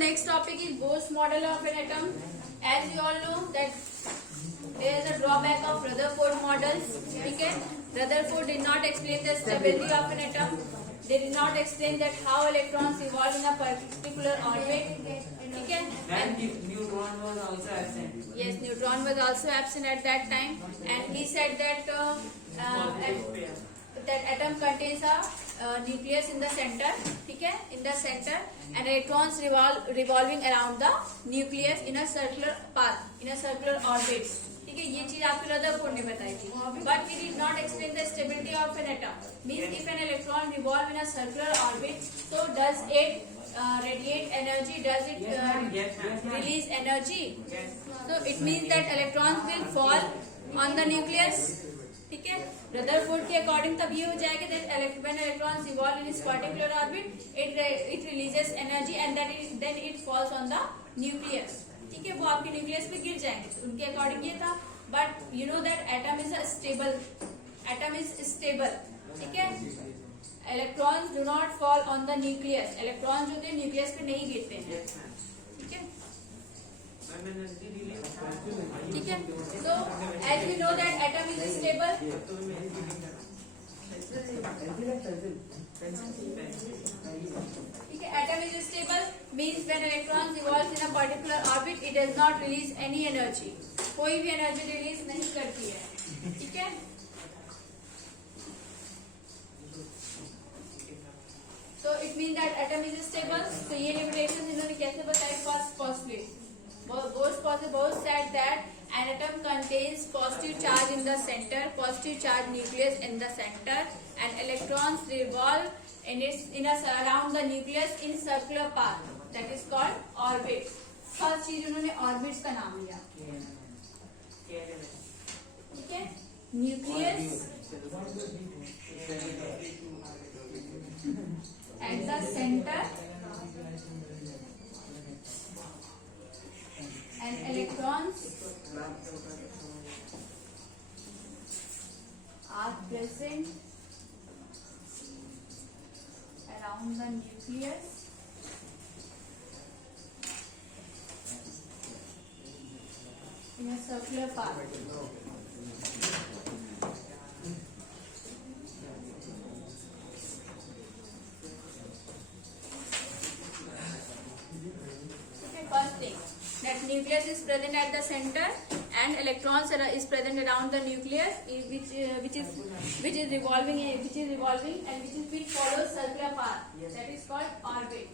next topic is Bohr's model of an atom. As you all know that there is a drawback of Rutherford models. Okay, Rutherford did not explain the stability of an atom. They did not explain that how electrons evolve in a particular orbit. Okay, And neutron was also absent. yes, neutron was also absent at that time, and he said that that atom contains a nucleus in the center, okay, in the center, and electrons revolving around the nucleus in a circular path, in a circular orbit. ठीक है, ये चीज आपको Rutherford ने बताई थी. But he did not explain the stability of an atom. Means if an electron revolve in a circular orbit, so does it radiate energy? Does it release energy? So it means that electrons will fall on the nucleus. ठीक है, Rutherford के according तब ये हो जाएगा that when electrons evolve in this particular orbit, it releases energy and then it falls on the nucleus. ठीक है, वो आपके न्यूक्लियस पे गिर जाएंगे. उनके अकॉर्डिंग ये था. But you know that atom is stable. ठीक है, electrons do not fall on the nucleus. Electrons जो थे न्यूक्लियस पे नहीं गिरते हैं. ठीक है, ठीक है. So as we know that atom is stable. ठीक है, atom is stable means when electrons evolves in a particular orbit it does not release any energy. कोई भी एनर्जी रिलीज नहीं करती है. ठीक है, so it means that atom is stable. So ये limitations इन्होंने कैसे बताई? Firstly, Bohr said that an atom contains positive charge in the center, positive charge nucleus in the center, and electrons revolve around the nucleus in circular path. That is called orbits. First चीज उन्होंने orbits का नाम लिया. ठीक है, nucleus at the center and electrons are present around the nucleus in a circular path. That nucleus is present at the center and electrons is present around the nucleus, which is revolving and which follows circular path. That is called orbit.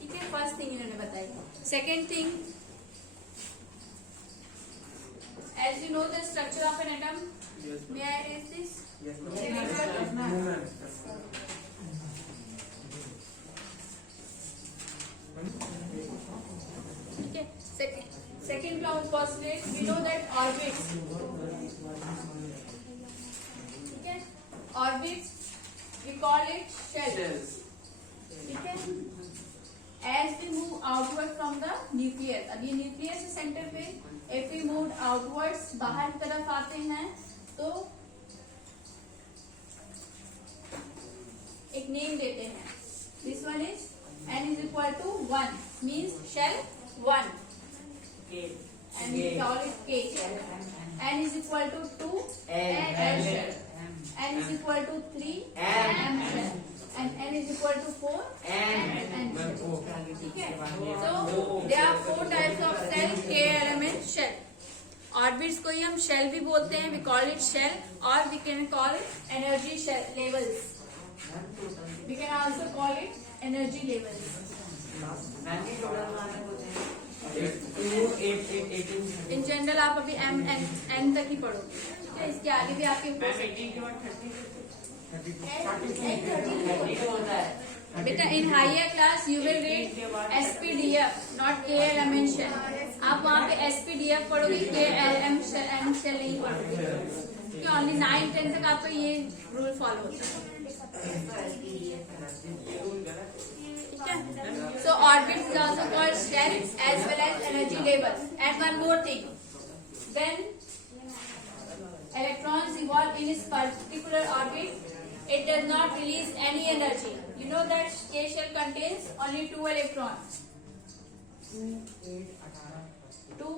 ठीक है, first thing इन्होंने बताई. Second thing, as you know the structure of an atom, may I erase this? ठीक है, second postulate, we know that orbits. ठीक है, orbits we call it shells. ठीक है, as we move outward from the nucleus. अब ये nucleus है centre पे. if we move outwards, बाहर की तरफ आते हैं तो एक नेम देते हैं. this one is n is equal to 1 means shell 1 and we call it K shell. N is equal to 2 L shell. N is equal to 3 M shell and N is equal to 4 N shell. ठीक है, so there are 4 types of cell, K element shell. Orbits को ही हम shell भी बोलते हैं. we call it shell or we can call it energy shell levels. we can also call it energy levels. In general आप अभी N तक ही पढ़ोगे. ठीक है, इसके आगे भी आपके बेटा in higher class you will read SPDF not KLM shell. आप वहाँ पे SPDF पढ़ोगे, KLM शेल नहीं पढ़ोगे. क्योंकि ओनली 9-10 तक आपका ये रूल फॉलो होता है. So orbits is also called shells as well as energy levels. And one more thing, when electrons evolve in this particular orbit, it does not release any energy. You know that K shell contains only 2 electrons. 2,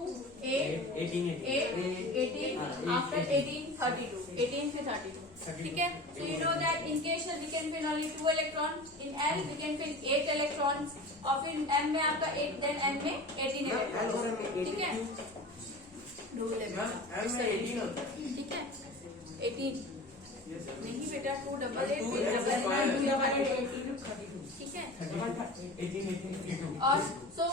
8, 18, after 18, 32. 18 से 32. ठीक है? So you know that in K shell we can fill only 2 electrons. In L we can fill 8 electrons. और फिर M में आपका 8, then N में 18 electrons. ठीक है? ठीक है? 18. नहीं बेटा 2 डबल 8 ठीक है. और so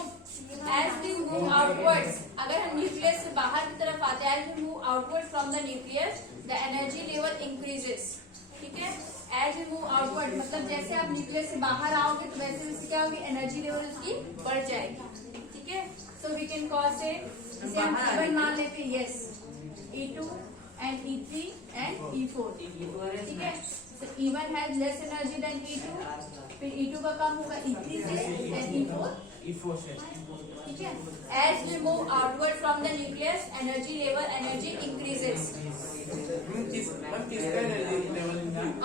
as we move outwards, अगर हम न्यूक्लियस से बाहर की तरफ आते हैं, as we move outwards from the nucleus, the energy level increases. ठीक है? As we move outward मतलब जैसे आप न्यूक्लियस से बाहर आओगे तो वैसे वैसे क्या होगी, एनर्जी लेवल उसकी बढ़ जाएगी. ठीक है? So we can call से इसे हम E1 मान लेते हैं. yes, E2 and E3 and E4. ठीक है? So E1 has less energy than E2. फिर E2 का कम होगा E3 से and E4 से. ठीक है? As we move outward from the nucleus, energy increases.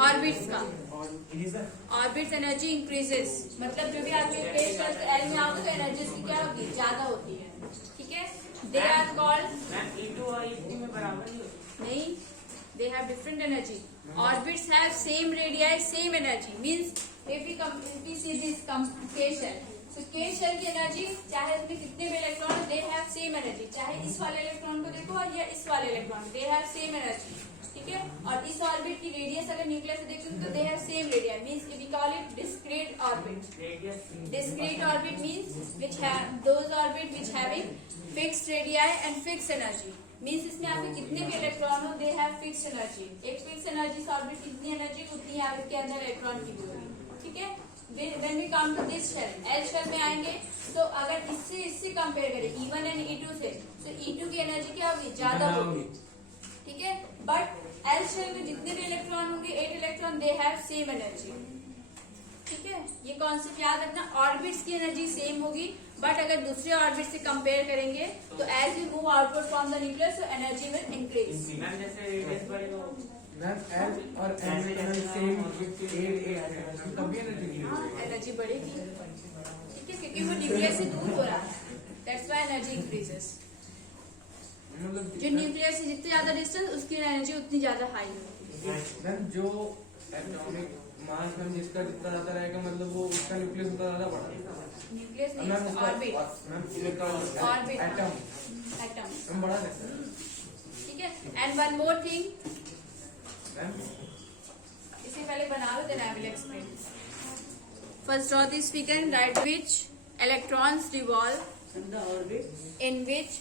Orbits का ऑर्बिट्स एनर्जी इंक्रीजेस मतलब जो भी आपके K shell से L में आओगे तो एनर्जी की क्या होगी, ज्यादा होती है. ठीक है? दे आर कॉल्ड E2 और E3 में बराबर नहीं, they have different energy. Orbits have same radii, same energy. Means if we see this K shell, so K shell की एनर्जी चाहे उसमें कितने भी electron, they have same energy. चाहे इस वाले इलेक्ट्रॉन को देखो और या इस वाले electron, they have same energy. ठीक है? और इस ऑर्बिट की रेडियस अगर न्यूक्लियस से देखते हो तो they have same radii. Means we call it discrete orbit. Discrete orbit means which have those orbit which having fixed radii and fixed energy. Means इसमें आपके कितने भी इलेक्ट्रॉन हो, दे हैव फिक्स एनर्जी. एक फिक्स एनर्जी से orbit कितनी energy उतनी orbit के अंदर इलेक्ट्रॉन की भी होगी. ठीक है? When we come to this shell, L shell में आएंगे तो अगर इससे कंपेयर करें E1 एंड E2 से, तो E2 की एनर्जी क्या होगी, ज्यादा होगी. ठीक है? बट एल शेल में जितने भी इलेक्ट्रॉन होंगे, 8 electron, they have same energy. ठीक है? ये कॉन्सेप्ट याद रखना. ऑर्बिट्स की एनर्जी सेम होगी, बट अगर दूसरे ऑर्बिट से कंपेयर करेंगे तो as you move outward from the nucleus तो एनर्जी विल इंक्रीज. मैम जैसे रेडियस बढ़ेगा मैम एल और एम में सेम 8 तभी एनर्जी बढ़ेगी. ठीक है? क्योंकि वो न्यूक्लियस से दूर हो रहा है, दैट्स व्हाई एनर्जी इंक्रीजेस. जो न्यूक्लियस से जितनी ज्यादा डिस्टेंस, उसकी एनर्जी उतनी ज्यादा हाई होगी. मैम जो एटॉमिक मास में जिसका जितना ज्यादा रहेगा मतलब वो उसका न्यूक्लियस उतना ज्यादा बड़ा. Nucleus means orbit. Ma'am electron orbit atom हम बड़ा सकते हैं. ठीक है? And one more thing, ma'am इसे पहले बना लो, then I will explain. First draw this figure and write which electrons revolve in the orbit in which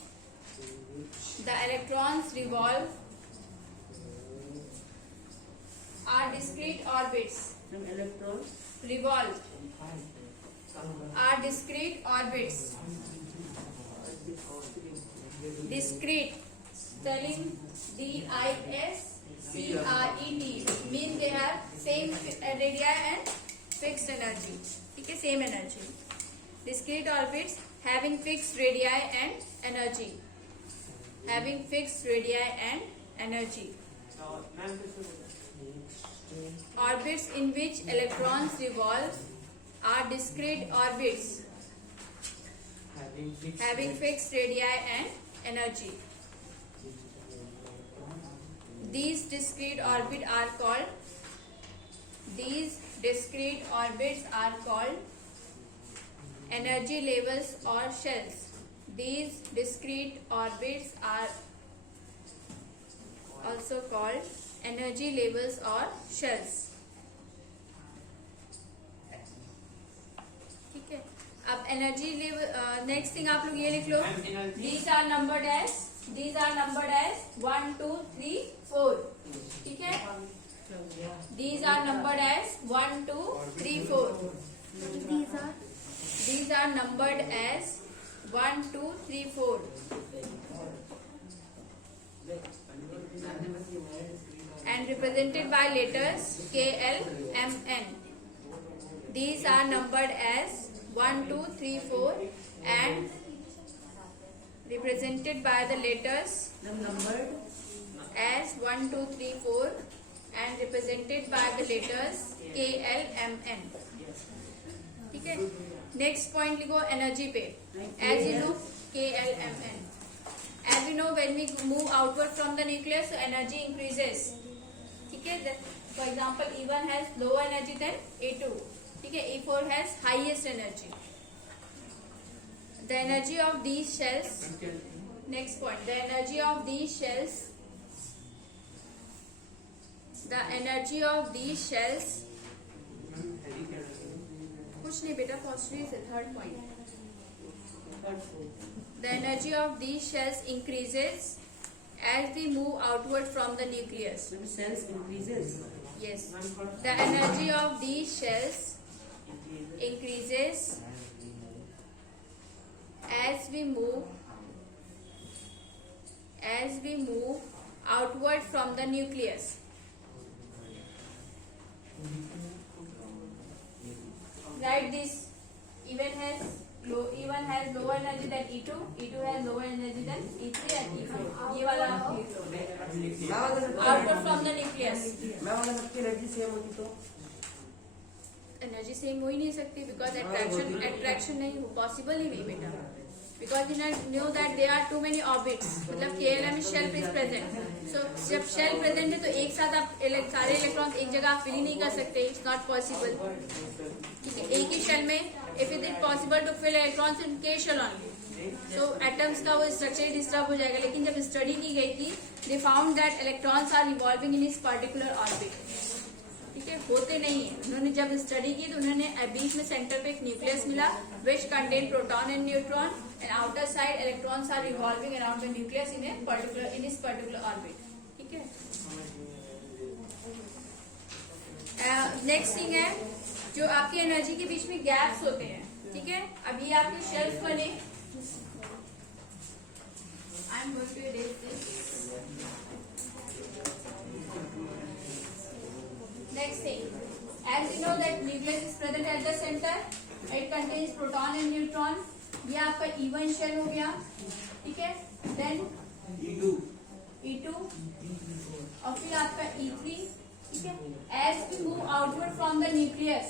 the electrons revolve are discrete orbits. some electrons Revolve are discrete orbits. Discrete spelling DISCRET means they have same radii and fixed energy. ठीक है? Same energy. Discrete orbits having fixed radii and energy. Having fixed radii and energy. Ma'am Orbits in which electrons revolve are discrete orbits having fixed radii and energy. These discrete orbits are called energy levels or shells. These discrete orbits are also called energy levels or shells. ठीक है? अब energy level, next thing आप लोग ये लिख लो. These are numbered as 1, 2, 3, 4. ठीक है? These are numbered as 1, 2, 3, 4. These are numbered as 1, 2, 3, 4. And represented by letters K, L, M, N. These are numbered as 1, 2, 3, 4 and represented by the letters numbered as 1, 2, 3, 4 and represented by the letters K, L, M, N. ठीक है। Next point लिखो energy पे, as you know KLMN. As we know, when we move outward from the nucleus, so energy increases. ठीक है। For example, E1 has lower energy than E2. ठीक है। E4 has highest energy. The energy of these shells. Next point. The energy of these shells. The energy of these shells. कुछ नहीं बेटा, positive से third point. The energy of these shells increases as we move outward from the nucleus. Cells increases. Yes. The energy of these shells increases as we move outward from the nucleus. Write this. E1 has lower energy than E2. E2 has lower energy than E3 and E4. ये वाला outward from the nucleus. मैं वाला सबकी energy same होती तो energy same हो ही नहीं सकती, बिकॉज अट्रैक्शन नहीं, पॉसिबल ही नहीं बेटा. Because you know that there are too many orbits. मतलब KLM shell is present. So जब शेल प्रेजेंट है तो एक साथ आप सारे इलेक्ट्रॉन्स एक जगह आप फिल ही नहीं कर सकते. It's not possible. ठीक है. एक ही शेल में if it is possible to fill electrons in K shell only, तो एटम्स का वो स्ट्रक्चर डिस्टर्ब हो जाएगा. लेकिन जब स्टडी की गई थी, they found that electrons are revolving in this particular orbit. ठीक है. होते नहीं है. उन्होंने जब स्टडी की तो उन्होंने बीच में सेंटर पे एक न्यूक्लियस मिला which contain proton and neutron, and outer side electrons are revolving around the nucleus in this particular orbit. ठीक है. नेक्स्ट थिंग है जो आपकी एनर्जी के बीच में गैप्स होते हैं. ठीक है. अभी आपके शेल्फ बने. I am going to erase this. Next thing, as you know that nucleus is present at the center, it contains proton and neutron. ये आपका E1 शेल हो गया. ठीक है. Then E2 और फिर आपका E3. ठीक है. As we move outward from the nucleus,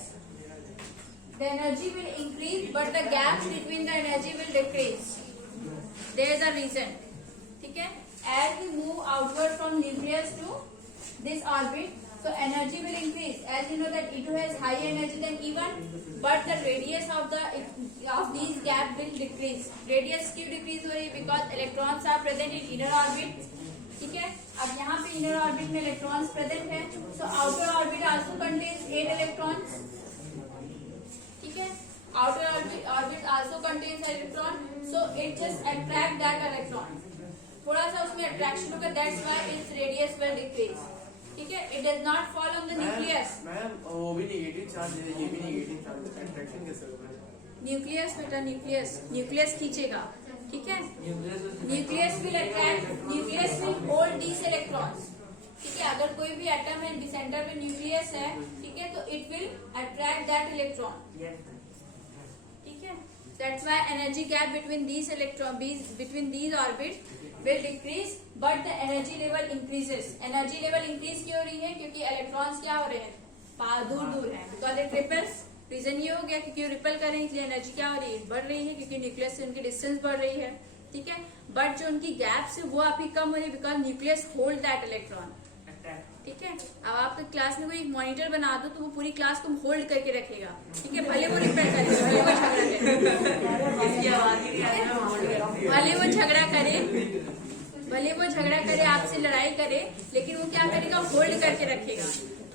the energy will increase, but the gaps between the energy will decrease. There is a reason. ठीक है. As we move outward from nucleus to this orbit, so energy will increase. As you know that E2 has higher energy than E1, but the radius of these gap will decrease. Radius क्यों decrease हो रही है? Because electrons are present in inner orbit. ठीक है. अब यहाँ पे inner orbit में electrons present है, so outer orbit also contains 8 electrons. ठीक है. Outer orbit also contains electron, so it just attract that electron. थोड़ा सा उसमें attraction होगा, that's why its radius will decrease. ठीक है. It does not fall on the nucleus. Ma'am वो भी नेगेटिव चार्ज है, ये भी नेगेटिव चार्ज है. अट्रैक्शन कैसे होगा? न्यूक्लियस बेटा, न्यूक्लियस खींचेगा. ठीक है. Nucleus will attract, nucleus will hold these electrons. ठीक है. अगर कोई भी एटम है सेंटर में न्यूक्लियस है, ठीक है, तो it will attract that electron. ठीक है. That's why energy gap between these orbits will decrease, but the energy level increases. Energy level increase क्यों हो रही है? क्योंकि इलेक्ट्रॉन्स क्या हो रहे हैं? दूर है. Because it repels. रीजन ये हो गया क्योंकि रिपेल कर रहे हैं, इसलिए एनर्जी क्या हो रही है? बढ़ रही है, क्योंकि न्यूक्लियस से उनकी डिस्टेंस बढ़ रही है. ठीक है. बट जो उनकी गैप्स है वो आपकी कम हो रही है, because nucleus hold that electron. ठीक है. अब आप क्लास में कोई मॉनिटर बना दो तो वो पूरी क्लास को होल्ड करके रखेगा. ठीक है. भले वो रिपेल करे, भले वो झगड़ा करे, आपसे लड़ाई करे, लेकिन वो क्या करेगा? होल्ड करके रखेगा.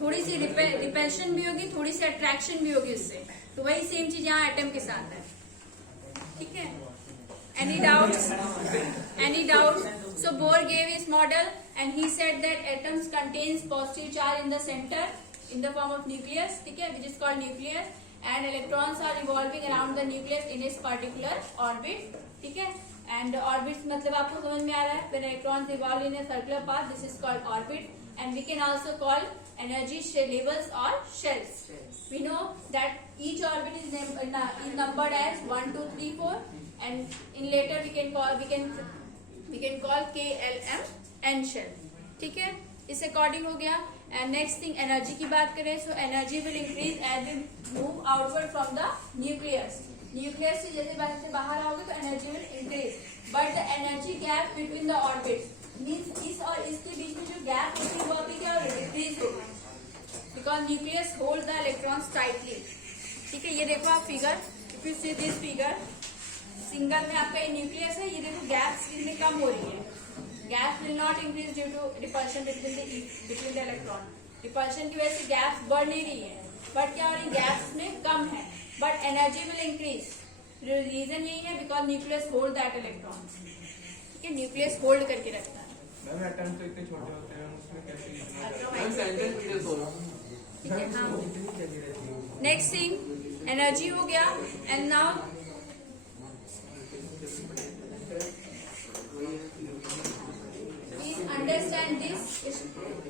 थोड़ी सी रिपेल्शन भी होगी, थोड़ी सी अट्रैक्शन भी होगी उससे. तो वही सेम चीज यहाँ एटम के साथ है. ठीक है. Any doubts? So Bohr gave his model and he said that atoms contains positive charge in the center in the form of nucleus. ठीक है. Which is called nucleus, and electrons are revolving around the nucleus in its particular orbit. ठीक है. And orbits मतलब आपको समझ में आ रहा है? When electrons revolve in a circular path, this is called orbit, and we can also call energy levels or shells. We know that each orbit is numbered as 1, 2, 3, 4, and in later we can call KLM n shell. ठीक है. इस according हो गया। And next thing energy की बात करें, so energy will increase as we move outward from the nucleus. Nucleus से जैसे बाहर आओगे तो energy will increase, but the energy gap between the orbits means इस और इसके बीच में जो गैप होगी वो अभी क्या होगी, डिक्रीज होगी, because nucleus hold the electrons tightly. ठीक है, ये देखो आप figure, if you see this figure, single में आपका ये न्यूक्लियस है, ये देखो गैप्स इसमें कम हो रही है। Gap will not increase due to repulsion between the electron. Repulsion की वजह से गैप्स बढ़ नहीं रही है, बट क्या हो रही है, गैप्स में कम है, but energy will increase. Reason यही है because nucleus hold that electron. ठीक है, न्यूक्लियस होल्ड करके रखता है। मैम एटम तो इतने छोटे होते हैं, उसमें कैसे ठीक है, हाँ। नेक्स्ट थिंग एनर्जी हो गया। And now please understand this.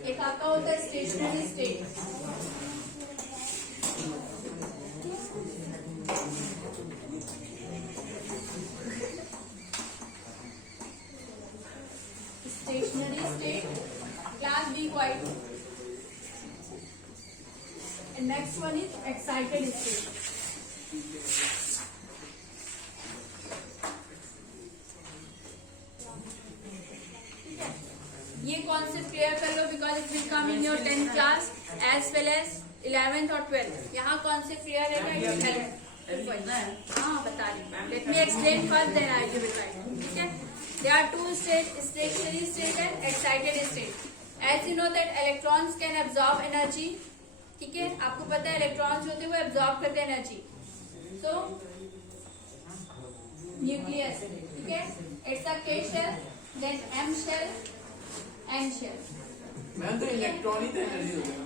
एक आपका होता है stationery state. Stationery state, class B quite. And next one is excited state. ठीक है, ये कॉन्सेप्ट क्लियर कर लो because it will come in your 10th class as well as 11th और 12th। यहाँ कॉन्सेप्ट क्लियर रहेगा। हाँ बता रही, let me explain first then I will write. ठीक है, there are two states, stationary state and excited state. As you know that electrons can absorb energy. ठीक है, आपको पता है इलेक्ट्रॉन्स होते हैं वो एब्जॉर्ब करते हैं एनर्जी। सो न्यूक्लियस, ठीक है, it's a K shell, then M shell, N shell। Ma'am तो इलेक्ट्रॉन ही तो एनर्जी होता है।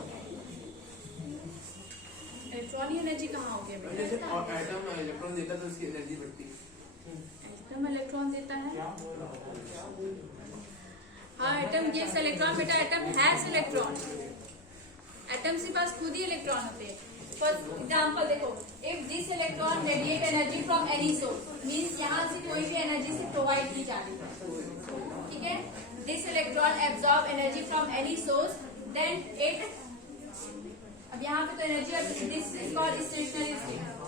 इलेक्ट्रॉन ही एनर्जी कहाँ हो गया जैसे बेटा? एटम इलेक्ट्रॉन देता है तो उसकी एनर्जी बढ़ती है। एटम इलेक्ट्रॉन देता है। हाँ, एटम गिव्स इलेक्ट्रॉन बेटा, एटम हैज इलेक्ट्रॉन। एटम के पास खुद ही इलेक्ट्रॉन होते हैं। फॉर एग्जांपल देखो, if this electron radiate energy from any source means यहाँ से कोई भी एनर्जी से प्रोवाइड की जा रही है। ठीक है, this electron absorb energy from any source, then it, अब यहाँ पे तो energy, this is called stationary state.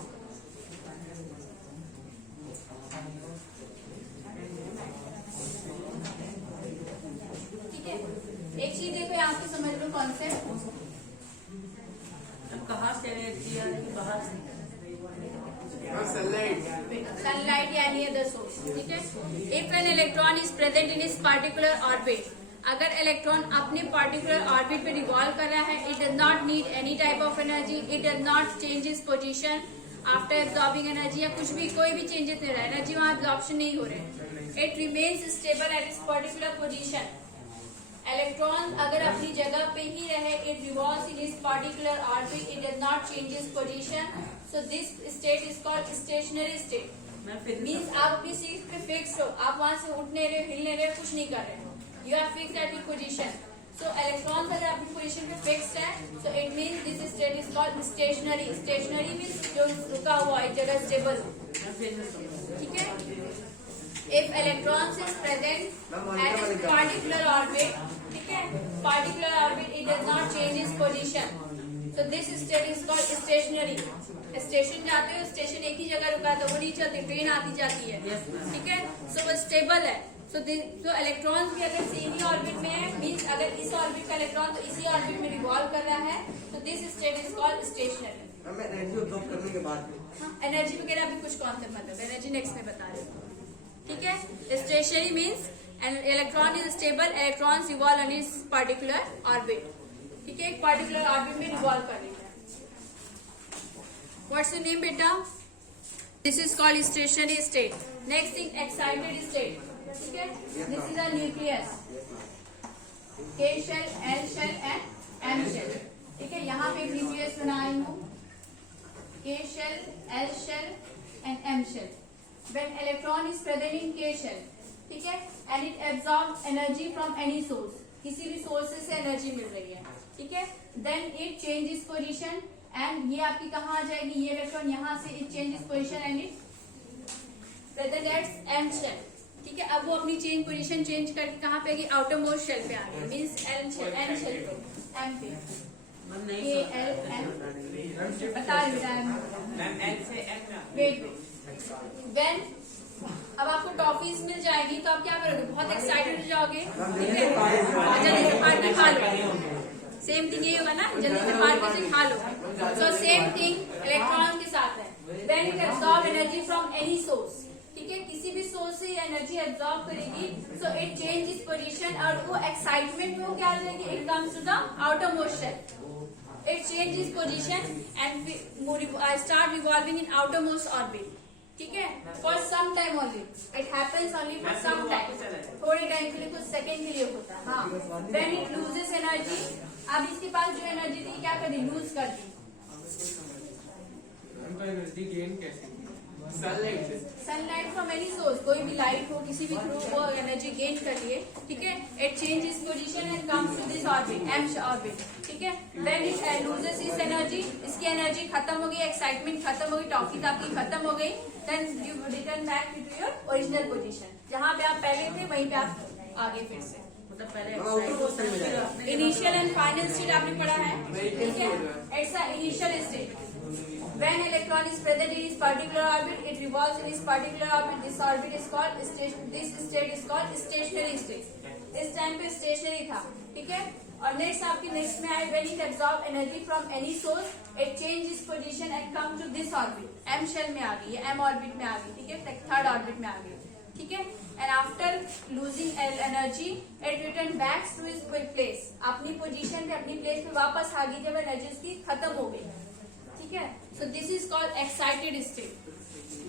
एक चीज देखो यहाँ पे समझ लो कॉन्सेप्ट। कहाँ से एनर्जी आ रही है, बाहर से। सनलाइट या एनी अदर सोर्स। ठीक है, if N electron is present in इस पार्टिकुलर ऑर्बिट, अगर इलेक्ट्रॉन अपने पार्टिकुलर ऑर्बिट पे रिवॉल्व कर रहा है, it does not need any type of energy, it does not change is position after absorbing energy, या कुछ भी कोई भी चेंजेस नहीं रहा है, एनर्जी वहां एब्जॉर्प्शन नहीं हो रहे हैं। इट रिमेन्स स्टेबल एट इस पर्टिकुलर पोजीशन। इलेक्ट्रॉन अगर अपनी जगह पे ही रहे, इट रिवॉल्व्स इन इस particular orbit, it does not change is position, so this state is called stationary state. Means आप अपनी सीट पे फिक्स हो, आप वहां से उठ नहीं रहे, हिल नहीं रहे, कुछ नहीं कर रहे हो, you are fix at your position. So electrons अगर अपनी पोजीशन पे फिक्स है, so it means this state is called stationary. Stationary means जो रुका हुआ है, जगह स्टेबल हो। ठीक है, if electrons is present at a particular orbit, ठीक है, particular orbit, it does not change its position, so this state is called stationary। Station जाते हो, स्टेशन एक ही जगह रुका है, तो वो नहीं चलती, ट्रेन आती जाती है। ठीक है, सो वो स्टेबल है। सो इलेक्ट्रॉन्स भी अगर सेम ही ऑर्बिट में है, मीन्स अगर इस ऑर्बिट का इलेक्ट्रॉन तो इसी ऑर्बिट में रिवॉल्व कर रहा है, तो this state is called stationary. Energy absorb करने के बाद एनर्जी वगैरह अभी कुछ कॉन्सेप्ट मतलब, एनर्जी नेक्स्ट में बता रहे हो। ठीक है, stationary means an electron is stable, electrons revolve in इस पर्टिकुलर ऑर्बिट। ठीक है, एक पर्टिकुलर ऑर्बिट में रिवॉल्व कर रही है। व्हाट्स योर नेम बेटा? This is called stationary state. Next thing excited state. ठीक है, this is a nucleus, K shell, L shell and M shell। ठीक है, यहाँ पे न्यूक्लियस बनाई हूँ, K shell, L shell and M shell। When electron is present in K shell, ठीक है, and it absorbs energy from any source, किसी भी सोर्सेज से एनर्जी मिल रही है। ठीक है, then it changes position and ये आपकी कहाँ आ जाएगी, ये इलेक्ट्रॉन यहाँ से it changes position and it present at M shell। ठीक है, अब वो अपनी चेंज पोजीशन चेंज करके कहाँ पे आएगी, आउटर मोस्ट शेल पे आ गई, मीन्स एन शेल पे, एम पे, मैम नहीं ए एल एम, बता रही हूँ मैम एल से एम ना वेट वेन अब आपको टॉफीज मिल जाएगी तो आप क्या करोगे, बहुत एक्साइटेड हो जाओगे, ठीक है, और जल्दी से फाड़ के खा लो। सेम थिंग यही होगा ना, जल्दी से फाड़ के से खा लो। सो सेम थिंग इलेक्ट्रॉन के साथ है, when it absorb energy from any source, ठीक है, किसी भी सोर्स से एनर्जी एब्सॉर्ब करेगी, सो इट चेंज इस पोजीशन, और वो एक्साइटमेंट में वो क्या करेगी, it comes to the outermost shell, it changes position and start revolving in outermost orbit, ठीक है, for some time only, it happens only for some time, थोड़े टाइम के लिए, कुछ सेकंड के लिए होता है, हाँ, when it loses energy, अब इसके पास जो एनर्जी थी क्या कर दी, लूज कर दी, हमको एनर्जी गेन कैसे की? सनलाइट से सनलाइट फ्रॉम एनी सोर्स, कोई भी लाइट हो, किसी भी थ्रू वो एनर्जी गेन कर लिए, ठीक है, इट चेंज इस position and comes to this orbit, M orbit, ठीक है, व्हेन इट लूजेस इस एनर्जी, इसकी एनर्जी खत्म हो गई, एक्साइटमेंट खत्म हो गई, टॉफीज आपकी खत्म हो गई, then you return back to your original position, जहाँ पे आप पहले थे वहीं पे आप आगे फिर से। मतलब पहले हाँ, इनिशियल एंड फाइनल स्टेट आपने पढ़ा है, ठीक है, it's a initial state, when electron is present in its particular orbit, it revolves in its particular orbit, this orbit is called this state is called stationary state, इस time पे stationery था, ठीक है, और नेक्स्ट आपकी next में आए, when it absorb energy from any source, it change its position and come to this orbit, m shell में आ गई, m ऑर्बिट में आ गई, ठीक है, थर्ड ऑर्बिट में आ गई, ठीक है, and after losing energy it return back to its place, अपनी पोजीशन पे, अपनी प्लेस पे वापस आ गई जब एनर्जी उसकी खत्म हो गई, ठीक है, so this is called excited state,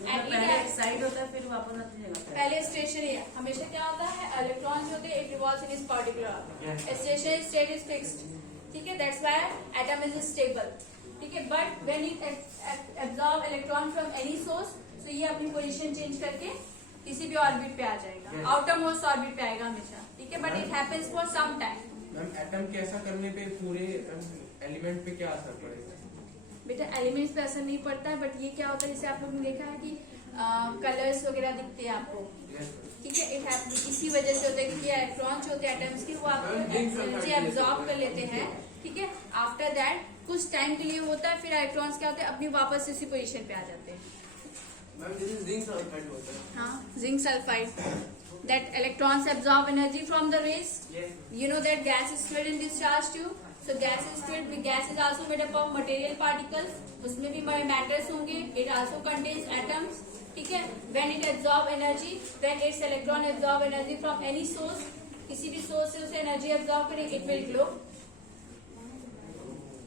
and पहले एक्साइट होता है फिर वापस आती जगह पे। पहले स्टेशनरी है, हमेशा क्या होता है, इलेक्ट्रॉन जो होते हैं, इट रिवॉल्व्स इन इस particular, stationery state is fixed, ठीक है, that's why atom is stable, ठीक है, but when it absorb electron from any source, तो ये अपनी पोजीशन चेंज करके किसी भी ऑर्बिट पे आ जाएगा, आउटर मोस्ट ऑर्बिट पे आएगा हमेशा, ठीक है, but it happens for some time. Ma'am atom के ऐसा करने पे पूरे एलिमेंट पे क्या असर पड़ेगा? बेटा एलिमेंट्स पे असर नहीं पड़ता है, बट ये क्या होता है, जैसे आप लोगों ने देखा है कि कलर्स वगैरह दिखते हैं आपको, ठीक है, इट हैपन इसी वजह से होता है क्योंकि इलेक्ट्रॉन्स होते हैं एटम्स के, वो आपको एनर्जी एब्जॉर्ब कर लेते हैं, ठीक है, आफ्टर दैट कुछ टाइम के लिए होता है, फिर इलेक्ट्रॉन्स क्या होते हैं, अपनी वापस इसी पोजीशन पे आ जाते हैं। Ma'am this is zinc sulphide होता है। हाँ, zinc sulphide, that electrons absorb energy from the rays, you know that gas is filled in this charge tube, so gas is filled with, gas is also made up of material particles, उसमें भी matters होंगे, it also contains atoms, ठीक है, when it absorb energy, when its electron absorb energy from any source, किसी भी source से उसे energy absorb करें, it will glow,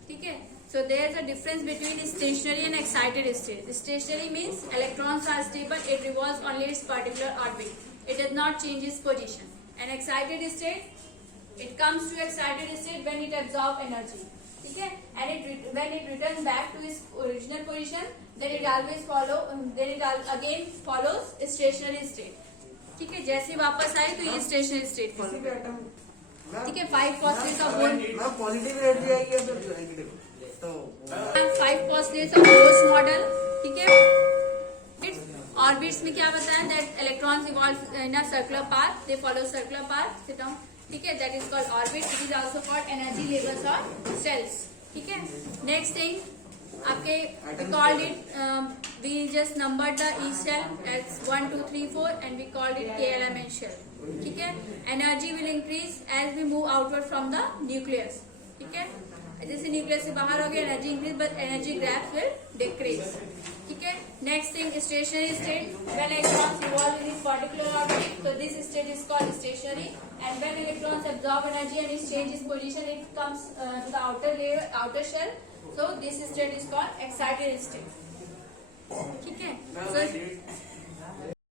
ठीक है, so there is a difference between stationary and excited state. Stationary means electrons are stable, it revolves only its particular orbit, it does not change its position. An excited state, it comes to excited state when it absorbs energy, ठीक है, and when it returns back to its original position, then it again follows stationary state, ठीक है, जैसे वापस आए तो ये stationary state किसी follow, भी एटम ठीक है, 5 postulates of Bohr, ma'am positive energy आएगी या फिर नेगेटिव, तो 5 postulates of Bohr's model, ठीक है, ऑर्बिट्स में क्या बताया, that electrons evolve in a circular path, they follow circular path, sit down, ठीक है, that is called orbit, it is also called energy levels और सेल्स, ठीक है, नेक्स्ट थिंग आपके we called it, we just numbered the each shell as 1 2 3 4 and we called it K element shell, ठीक है, energy will increase as we move outward from the nucleus, ठीक है, जैसे nucleus से बाहर हो गया energy increase, but energy graph will decrease, ठीक है, next thing stationery state, when electrons revolve in this particular orbit, so this state is called stationary, and when electrons absorb energy and it changes position, it comes to the outer layer, outer shell, so this state is called excited state, ठीक है, ma'am so I did